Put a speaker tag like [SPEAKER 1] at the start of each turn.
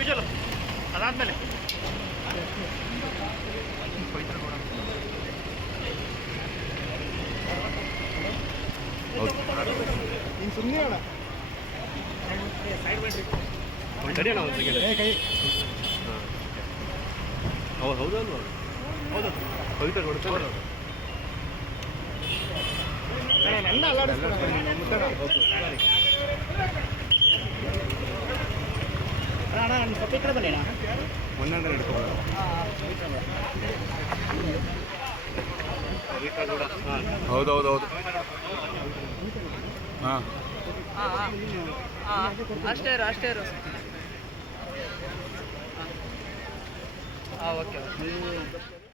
[SPEAKER 1] Whistle ಅದಾದ್ಮೇಲೆ
[SPEAKER 2] ಹಿಂಗೆ ಸುಮ್ಮನೆ ಅಣ್ಣ
[SPEAKER 1] ಸೈಡ್
[SPEAKER 2] ಮಾಡಿ ಕೈ
[SPEAKER 1] ಹೌದು ಹೌದು ಹೌದು. ಕೊಡ್ತಾರೆ
[SPEAKER 2] ಅಣ್ಣ ನನ್ನ ಅಲ್ಲಾಡಿಸ್ಬೇಡ ಮುಟ್ಟಣ
[SPEAKER 3] ಅಣ್ಣ ನಾನು ಸ್ವಲ್ಪ ಈ ಕಡೆ ಬನ್ನಿ ಅಣ್ಣ
[SPEAKER 1] ಹೌದು. ಹೌದು ಹಾಂ
[SPEAKER 4] ಹೌದು. ಹಾಂ
[SPEAKER 3] ಹಾಂ. ಹಾಂ ಹಾಂ. ಅಷ್ಟೇ ಇರು ಅಷ್ಟೇ Ah, ok.